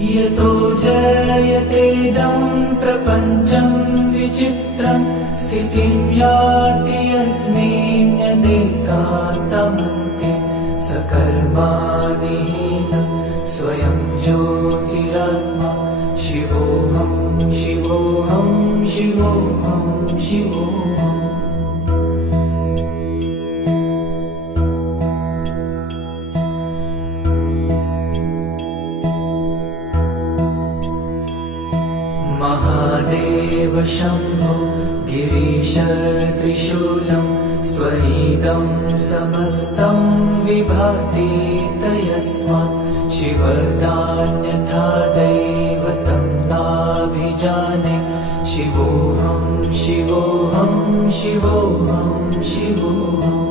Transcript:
यतो जयतेदं प्रपञ्चं विचित्रं स्थितिं याति यस्मिन्नेकान्तमन्ते सकर्मादिहीनं स्वयं ज्योतिरात्मा शिवोऽहं शिवोऽहं शिवोऽहं शिवोऽहम्। महादेव शम्भो गिरीश त्रिशूलं स्वैदं समस्तं विभाति तस्मात् शिवदान्यथा दैवतं नाभिजाने शिवोऽहं शिवोऽहं शिवोऽहं शिवोऽहम्।